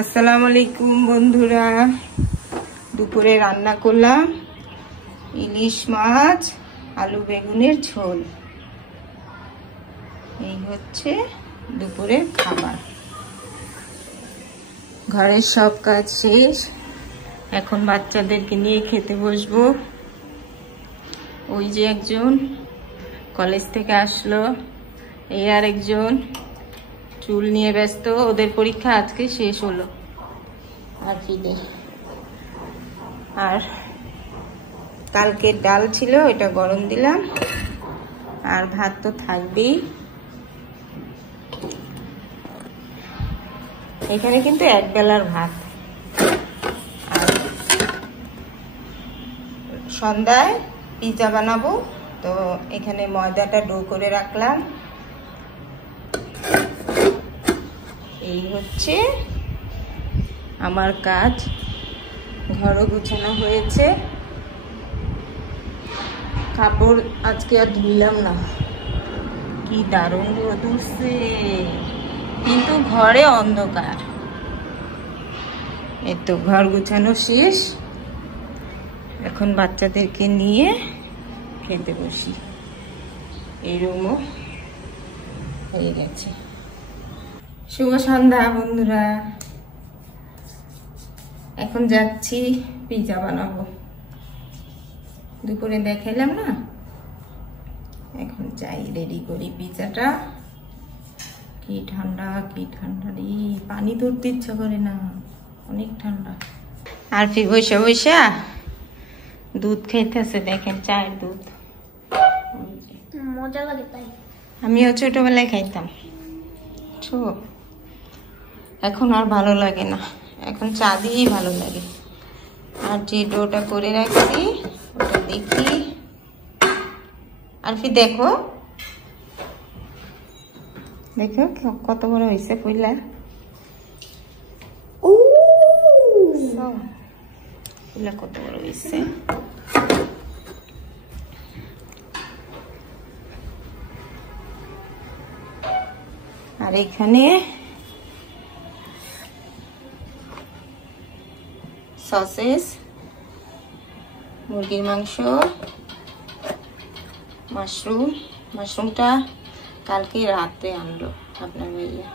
আসসালামু আলাইকুম বন্ধুরা, দুপুরে রান্না করলাম ইলিশ মাছ আলু বেগুনের ঝোল। এই হচ্ছে দুপুরের খাবার। ঘরের সব কাজ শেষ, এখন বাচ্চাদেরকে নিয়ে খেতে বসবো। ওই যে একজন কলেজ থেকে আসলো, এই আর একজন চুল নিয়ে ব্যস্ত। ওদের পরীক্ষা আজকে শেষ হলো আর ফিদের। আর কালকে ডাল ছিল, এটা গরম দিলাম। আর ভাত তো থাকবেই। এখানে কিন্তু এক বেলার ভাত। আর সন্ধ্যায় পিৎজা বানাবো, তো এখানে ময়দাটা ডো করে রাখলাম। এই হচ্ছে আমার কাজ। ঘরও গুছানো হয়েছে, কাপড় আজকে আর ধুইলাম না। কি দারুণ রোদ উঠছে, কিন্তু ঘরে অন্ধকার। এই তো ঘর গুছানো শেষ, এখন বাচ্চাদেরকে নিয়ে খেতে বসি। এই রুমও হয়ে গেছে। শুভ সন্ধ্যা বন্ধুরা, এখন যাচ্ছি পিৎজা বানাবো। দুপুরে দেখাইলাম না, এখন যাই রেডি করি পিৎজাটা। কি ঠান্ডা, কি ঠান্ডা রে, পানি ধরতে ইচ্ছা করে না, অনেক ঠান্ডা। আর ফি বৈশা বৈশা দুধ খাইতেছে, দেখেন চায়ের দুধ, মজা লাগে তাই। আমিও ছোটবেলায় খাইতাম। এখন আর ভালো লাগে না, এখন চা দিয়েই ভালো লাগে। আর যে ডোটা করে রাখছি ওটা দেখি। আর ফি দেখো দেখো কত বড় হয়েছে কইলা। কইলা কত বড় হয়েছে। আর এখানে সসেস, মুরগির মাংস, মাশরুমটা কালকে রাতে আনলো আপনার ভাইয়া।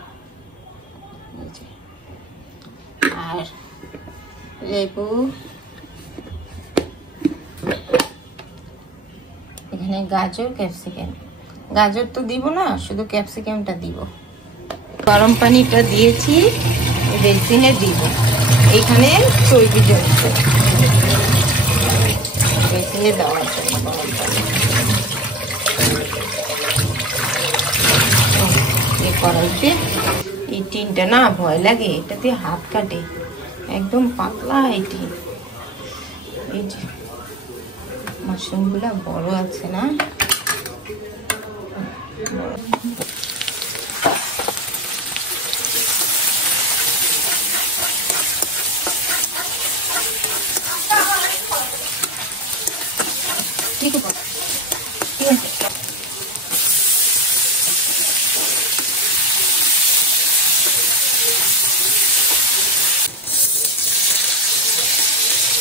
আর লেবু, এখানে গাজর, ক্যাপসিকাম। গাজর তো দিব না, শুধু ক্যাপসিকামটা দিব। গরম পানিটা দিয়েছি, বেসিনে দিব। এইখানে চর্বি জমছে, বেসিনে দেওয়ার জন্য গরম পানি। কড়াইতে এই টিনটা না ভয় লাগে, এটা দিয়ে হাত কাটে, একদম পাতলা এই টিন। এই যে মাশরুম গুলা বড় আছে না, ঠিক আছে ঠিক আছে।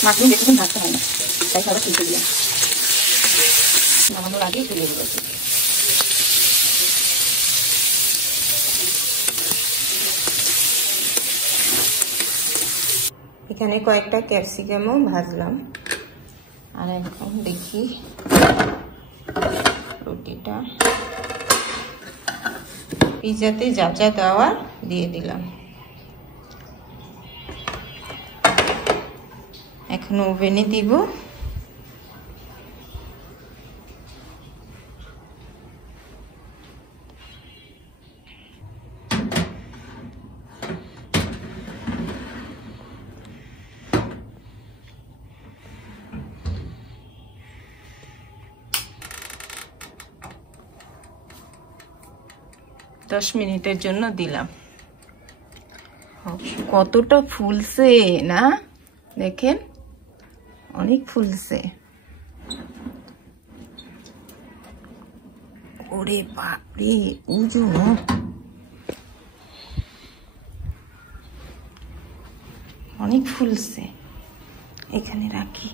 মাশরুম বেশিক্ষণ ভাজতে হয় না, তাই সবাই তুলতে দিলাম। নামানোর আগেই তুলে দিয়েছি। এখানে কয়েকটা ক্যাপসিকামও ভাজলাম। আর এখন দেখি রুটিটা পিৎজাতে যা যা দেওয়ার দিয়ে দিলাম। এখন ওভেনে দিব। দশ মিনিটের জন্য দিলাম। কতটা ফুলছে না, দেখেন অনেক ফুলছে। ওরে বাপরে, উজু অনেক ফুলছে, এখানে রাখি।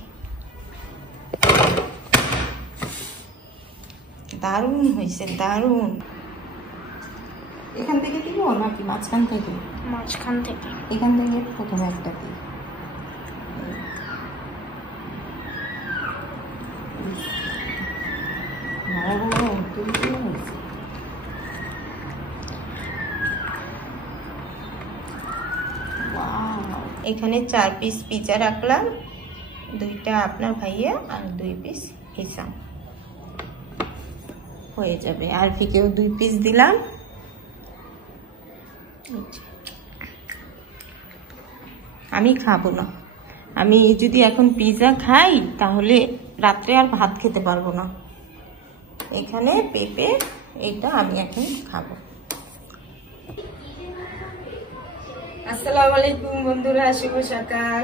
দারুণ হয়েছে, দারুণ। এখান থেকে দিব নাকি মাঝখান থেকে? মাঝখান থেকে। এখান থেকে প্রথমে একটা দিই। এখানে 4 পিস পিজা রাখলাম, 2টা আপনার ভাইয়া আর 2 পিস হিসাম হয়ে যাবে। আর ফিকেও 2 পিস দিলাম। আমি খাবো না, আমি যদি এখন পিজা খাই তাহলে রাত্রে আর ভাত খেতে পারবো না। এখানে পেঁপে, এইটা আমি এখন খাবো। আসসালামু আলাইকুম বন্ধুরা, শুভ সকাল।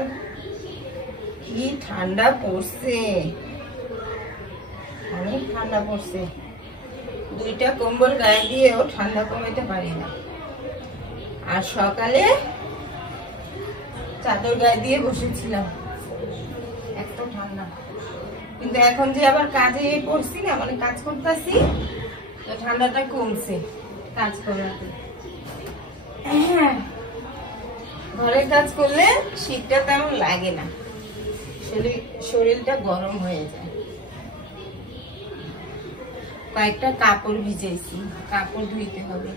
কি ঠান্ডা পড়ছে, অনেক ঠান্ডা পড়ছে। 2টা কম্বল গায়ে দিয়েও ঠান্ডা কমাইতে পারি না। আর সকালে চাদর গায়ে দিয়ে বসেছিলাম, এত ঠান্ডা। কিন্তু এখন যে আবার কাজে পড়ছি না, মানে কাজ করতেছি, তো ঠান্ডাটা কমছে কাজ করাতে। হ্যাঁ, ঘরের কাজ করলে শীতটা তেমন লাগে না, শরীরটা গরম হয়ে যায়। কয়েকটা কাপড় ভিজেছি, কাপড় ধুইতে হবে।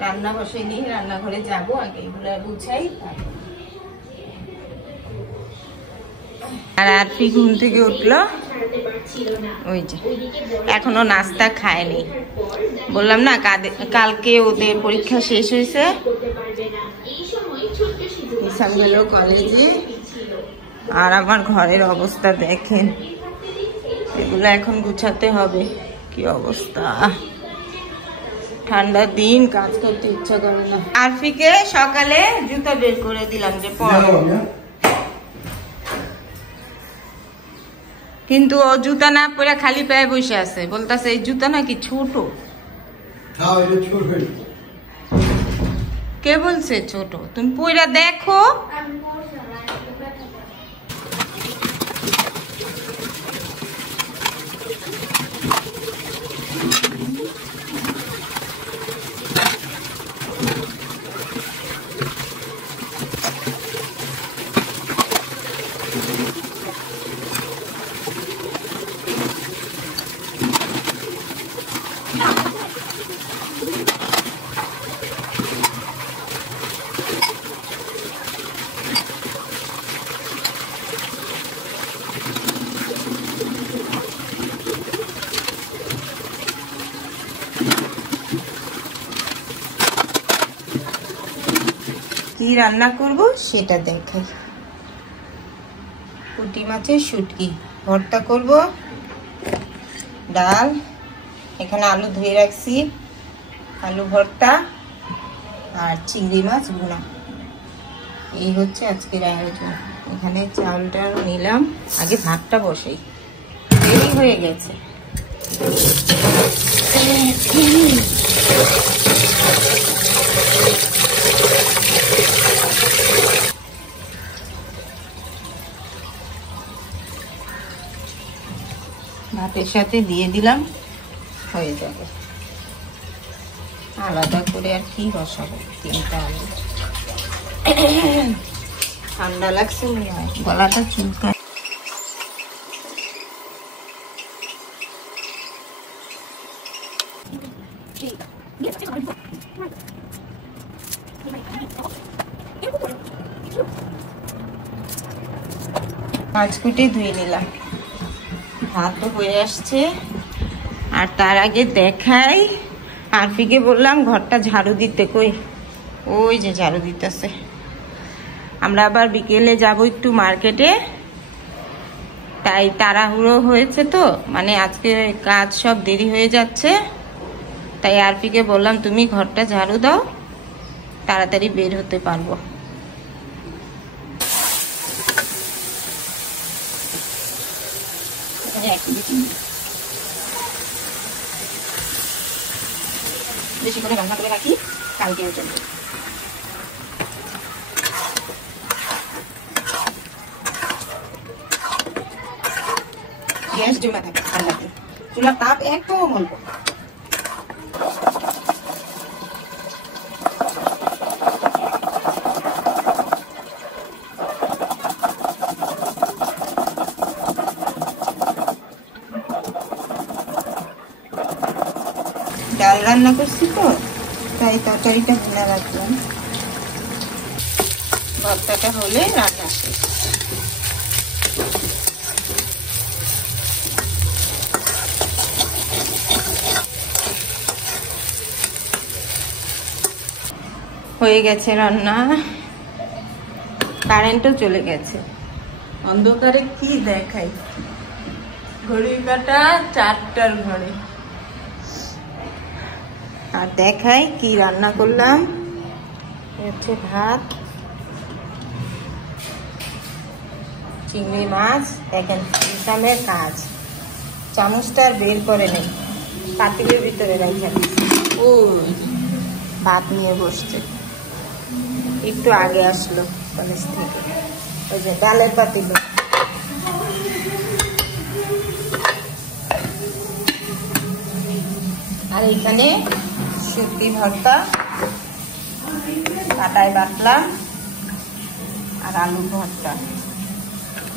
রান্না বসাইনি, রান্নাঘরে যাবো, আগে এগুলো গুছাই। আর আরফি ঘুম থেকে উঠলো, ওই যে এখনো নাস্তা খায়নি। বললাম না কালকে ওদের পরীক্ষা শেষ হয়েছে, হিসাব গেল কলেজে। আর আমার ঘরের অবস্থা দেখেন, এগুলো এখন গুছাতে হবে। কি অবস্থা, ঠান্ডার দিন, কাজ করতে ইচ্ছা করে না। আরফিকে সকালে জুতা বের করে দিলাম যে পর, কিন্তু ও জুতা না পরে খালি পায়ে বসে আছে, বলতেছে এই জুতা নাকি ছোট। কে বলছে ছোট? তুমি পয়রা দেখো। কি রান্না করব সেটা দেখাই। পুঁটি মাছের শুটকি ভর্তা করব, ডাল, এখানে আলু ধুয়ে রাখছি, আলু ভর্তা, আর চিংড়ি মাছ ভুনা। এই হচ্ছে আজকের আয়োজন। এখানে চালটা নিলাম, আগে ভাতটা বসাই, দেরি হয়ে গেছে। ভাতের সাথে দিয়ে দিলাম, হয়ে যাবে। আলাদা করে আর কি বসাবো, 3টা আলু। ঠান্ডা লাগছে মনে হয়, গলাটা চুলকায়। মাছ কুটে ধুয়ে নিলাম, ভাত তো হয়ে আসছে। আর তার আগে দেখাই, আরফিকে বললাম ঘরটা ঝাড়ু দিতে, কই ওই যে ঝাড়ু দিতেছে। আমরা আবার বিকেলে যাব একটু মার্কেটে, তাই তাড়াহুড়ো হয়েছে তো, মানে আজকে কাজ সব দেরি হয়ে যাচ্ছে। তাই আরফিকে বললাম তুমি ঘরটা ঝাড়ু দাও, তাড়াতাড়ি বের হতে পারবো। বেশি করে রান্না করে রাখি কালকের জন্য। গ্যাস জমা থাকে ঠান্ডাতে, চুলার তাপ একদম অল্প। ডাল রান্না করছি তো, তাই তরকারিটা ভুনা রাখলাম। ভর্তাটা হলে রান্না শেষ। হয়ে গেছে রান্না, কারেন্টও চলে গেছে। অন্ধকারে কি দেখাই, ঘড়ির কাঁটা 4টার ঘরে। আর দেখাই কি রান্না করলাম। হচ্ছে ভাত, চিংড়ি মাছ। দেখেন হিসামের কাজ, চামচটা বের করে নেই, পাতিলের ভিতরে রাখা। ও ভাত নিয়ে বসছে, একটু আগে আসলো কলেজ থেকে। ওই যে ডালের পাতিল। আর এখানে শুটকি ভর্তা, কাটায় বাটলাম, আর আলু ভর্তা।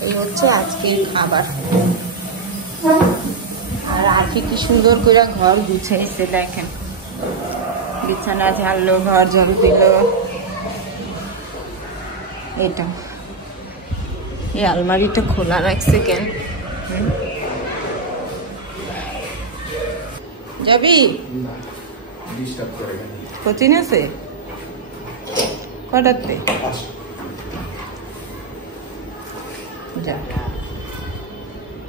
এই হচ্ছে আজকের খাবার। আর আজকে কি সুন্দর করে ঘর গুছাইছে দেখেন, বিছানা ঝাড়লো, ঘর ঝাড়ু দিল। এটা এই আলমারিটা খোলা রাখছে কেন? যাবি কোচিং আছে কটাতে? যা।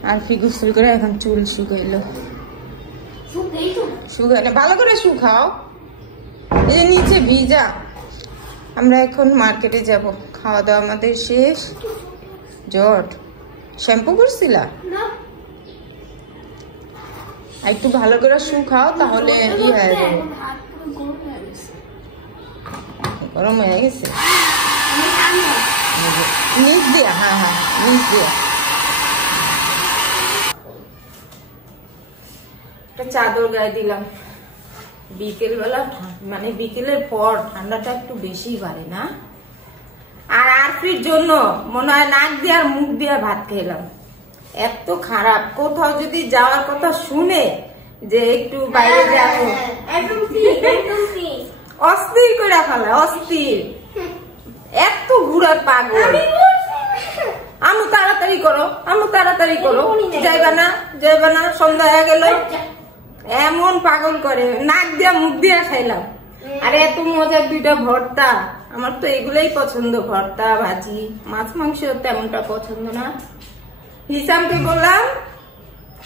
আর ফি গোসল করে এখন চুল শুকাইলো, শুকাইলে ভালো করে শুকাও, এই নিচে ভিজা। আমরা এখন মার্কেটে যাব, খাওয়া দাওয়া আমাদের শেষ। জট শ্যাম্পু করছিলা? একটু ভালো করে শুকাও, তাহলে ই হয়ে যাবে। গরম হয়ে গেছে নিচ দিয়া। হ্যাঁ হ্যাঁ নিচ দিয়া। একটা চাদর গায়ে দিলাম। বিকেল বেলা মানে বিকেলের পর ঠান্ডাটা একটু বেশি বাড়ে না? আর আরফির জন্য মনে হয় নাক দিয়ে আর মুখ দিয়ে ভাত খেলাম। এত খারাপ, কোথাও যদি যাওয়ার কথা শুনে যে একটু বাইরে যাবো, অস্থির করে ফেলা, অস্থির। এত ঘুরার পাগল। আমু তাড়াতাড়ি করো, আমু তাড়াতাড়ি করো, যাইবা না যাইবা না, সন্ধ্যা হয়ে গেল। এমন পাগল করে, নাক দিয়া মুখ দিয়া খাইলাম। আর এত মজার দুইটা ভর্তা, আমার তো এগুলোই পছন্দ, ভর্তা ভাজি। মাছ মাংস তেমনটা পছন্দ না। হিসামকে বললাম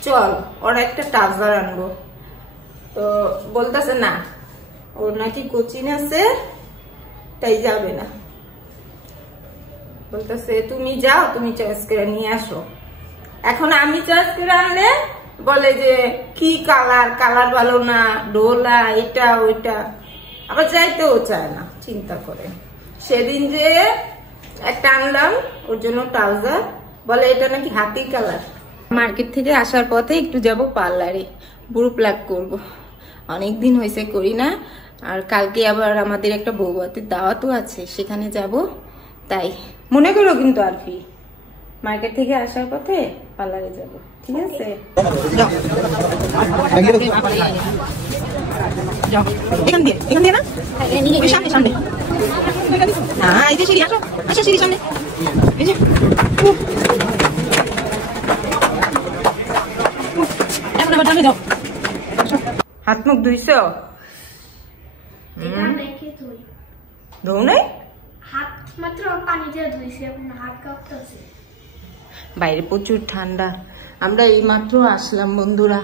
চল ওর একটা ট্রাউজার আনবো, তো বলতেছে না, ওর নাকি কোচিং আছে তাই যাবে না। বলতেছে তুমি যাও, তুমি চয়েস করে নিয়ে আসো। এখন আমি চয়েস করে আনলে বলে যে কি কালার, কালার ভালো না, ডোলা, এটা ওইটা, আবার যাইতেও চায় না, চিন্তা করে। সেদিন যে একটা আনলাম ওর জন্য ট্রাউজার, বলে এটা নাকি হাতির কালার। মার্কেট থেকে আসার পথে একটু যাব পার্লারে, ব্রু প্লাক করব, অনেকদিন হয়েছে করি না। আর কালকে আবার আমাদের একটা বৌভাতের দাওয়াতও আছে, সেখানে যাব। তাই মনে করো কিন্তু আরফি, মার্কেট থেকে আসার পথে পার্লারে যাব, ঠিক আছে? এখান দিয়ে না, সামনে সামনে। হ্যাঁ এই যে সিঁড়ি, আসো আসো সিঁড়ি সামনে। এই যে এখন আবার সামনে যাও। হাত মুখ ধুইছো? ধুও নাই? হাত মাত্র পানি দিয়ে ধুইছি, হাত কাঁপতেছে। বাইরে প্রচুর ঠান্ডা। আমরা এই মাত্র আসলাম বন্ধুরা,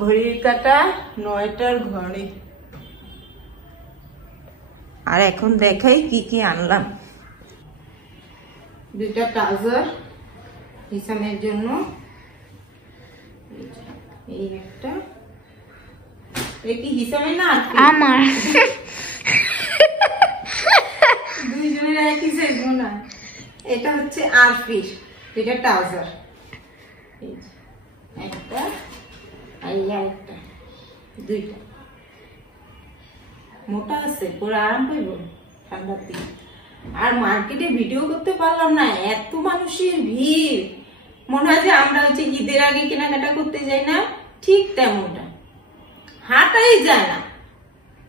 ঘড়ির কাঁটা 9টার ঘরে। আর এখন দেখাই কি কি আনলাম। দুইটা ট্রাউজার হিসামের জন্য, এই একটা। এই কি হিসামের না আমার? দুইজনের একই সাইজ মনে হয়। এটা হচ্ছে আরফির, এটা ট্রাউজার। একটা আর একটা, দুইটা মোটা আছে, পুরো আরাম পাইব ঠান্ডার দিন। আর মার্কেটে ভিডিও করতে পারলাম না, এত মানুষের ভিড়, মনে হয় যে আমরা হচ্ছে ঈদের আগে কেনাকাটা করতে যাই না, ঠিক তেমনটা। হাঁটাই যায় না,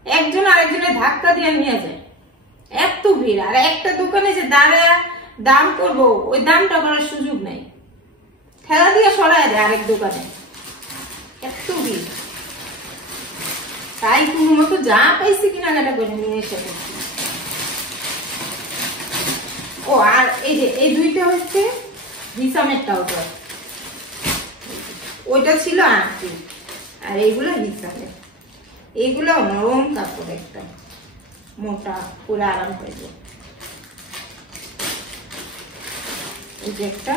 একজন আরেকজনের ধাক্কা দিয়ে নিয়ে যায়, এত ভিড়। আর একটা দোকানে যে দাঁড়ায় দাম করবো, ওই দামটা করার সুযোগ নাই, ঠেলা দিয়ে সরায় দেয় আরেক দোকানে, এত ভিড়। তাই কোনো মতো যা পাইছি কেনাকাটা করে নিয়ে এসে করছি। ও আর এই যে এই দুইটা হচ্ছে হিসামের ট্রাউজার, ওইটা ছিল 8 আর এইগুলো হিসামের। এইগুলো নরম কাপড়, একটা মোটা, পুরো আরাম পাইবে। এই যে একটা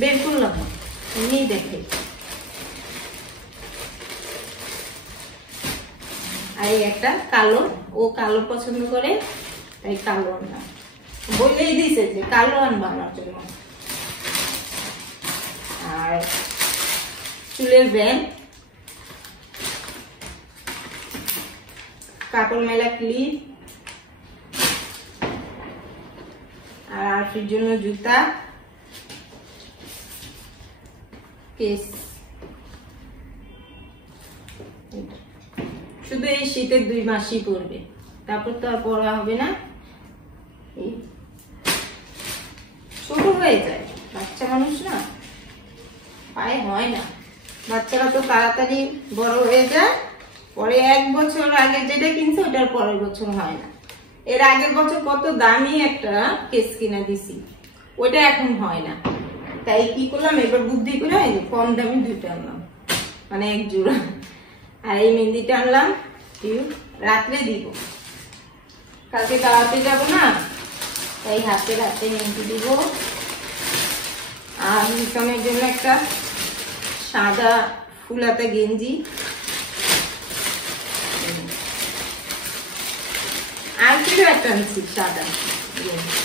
বের করলাম, এমনি দেখে। আর এই একটা কালো, ও কালো পছন্দ করে তাই কালো আনলাম, বলেই দিছে যে কালো আনবো আমার জন্য। আর চুলের ব্যান্ড, কাপড় মেলা ক্লিপ, আর আরফির জন্য জুতা, কেস। শুধু এই শীতের 2 মাসই পরবে, তারপর তো আর পরা হবে না, ছোট হয়ে যায়, বাচ্চা মানুষ না, পায়ে হয় না। বাচ্চারা তো তাড়াতাড়ি বড় হয়ে যায়, পরে 1 বছর আগে যেটা কিনছে ওটার পরের বছর হয় না। এর আগের বছর কত দামি একটা কেস কিনা দিছি, ওইটা এখন হয় না। তাই কি করলাম, এবার বুদ্ধি করে কম দামি 2টা আনলাম, মানে 1 জোড়া। আর এই মেহেন্দিটা আনলাম, রাত্রে দিব, কালকে দাওয়াতে যাব না, তাই হাতে রাতে মেহেন্দি দিব। আর মিশনের জন্য একটা সাদা ফুলাতা গেঞ্জি, আর কিছু একটা আনছি সাদা গেঞ্জি।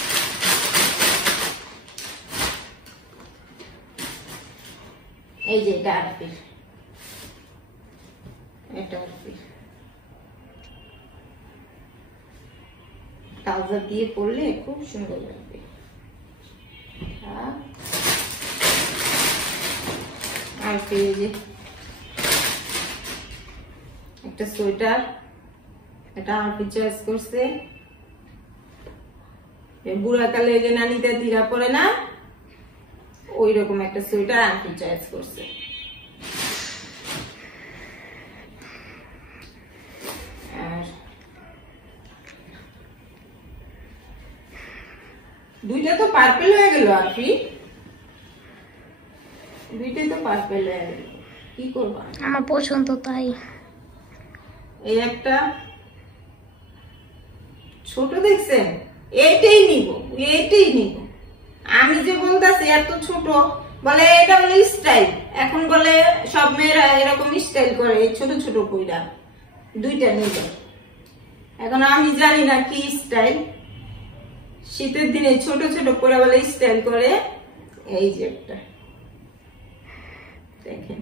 এই যে এটা আরফির, এটা আরফির ট্রাউজার দিয়ে পরলে খুব সুন্দর লাগবে। আর এই যে একটা সোয়েটার, এটা আরফি চয়েস করছে, বুড়াকালে যে নানিটা দিরা পরে না, ওই রকম একটা সোয়েটার আরফি চয়েস করছে। আর 2টা তো পার্পল হয়ে গেল, আরফি 2টাই তো পার্পল হয়ে গেল, কি করবা? আমার পছন্দ তাই। এই একটা ছোট দেখছেন, এইটাই নিব, এইটাই নিব। আমি যে বলতেছি এত ছোট, বলে এটা বলে স্টাইল, এখন বলে সব মেয়েরা এরকম স্টাইল করে, ছোট ছোট কইরা 2টা নিব। এখন আমি জানি না কি স্টাইল, শীতের দিনে ছোট ছোট করে বলে স্টাইল করে। এই যে একটা দেখেন,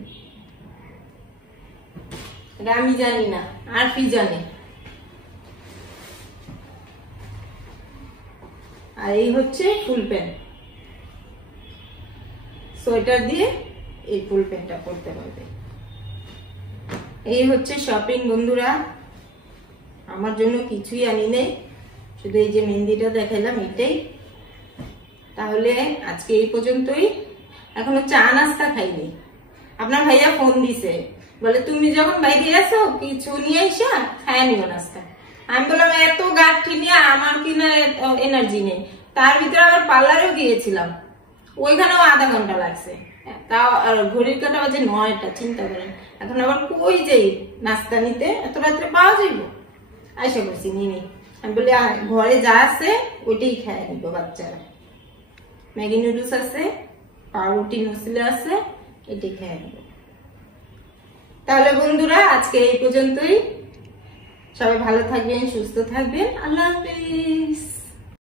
এটা আমি জানি না, আরফি জানে। আর এই হচ্ছে ফুল প্যান্ট, সোয়েটার দিয়ে এই ফুল প্যান্টটা পরতে পারবে। এই হচ্ছে শপিং বন্ধুরা, আমার জন্য কিছুই আনি নেই, শুধু এই যে মেহেন্দিটা দেখাইলাম এটাই। তাহলে আজকে এই পর্যন্তই, এখনো চা নাস্তা খাইনি। আপনার ভাইয়া ফোন দিছে, বলে তুমি যখন বাইরে আসো কিছু নিয়ে এসা খায় নিও নাস্তা। আমি বললাম এত গাঠি নিয়ে আমার কিনা এনার্জি নেই, তার ভিতরে আবার পার্লারেও গিয়েছিলাম, ওইখানেও আধা ঘন্টা লাগছে, তাও ঘড়ির কাটা বাজে 9টা, চিন্তা করেন। এখন আবার কই যাই নাস্তা নিতে, এত রাত্রে পাওয়া যাইব? আশা করছি নিনি। আমি বলি ঘরে যা আছে ওইটাই খায় নিব, বাচ্চারা ম্যাগি নুডলস আছে, পাউরুটি নসিলে আছে, এটাই খায় নিব। তাহলে বন্ধুরা আজকে এই পর্যন্তই, সবাই ভালো থাকবেন, সুস্থ থাকবেন, আল্লাহ হাফেজ।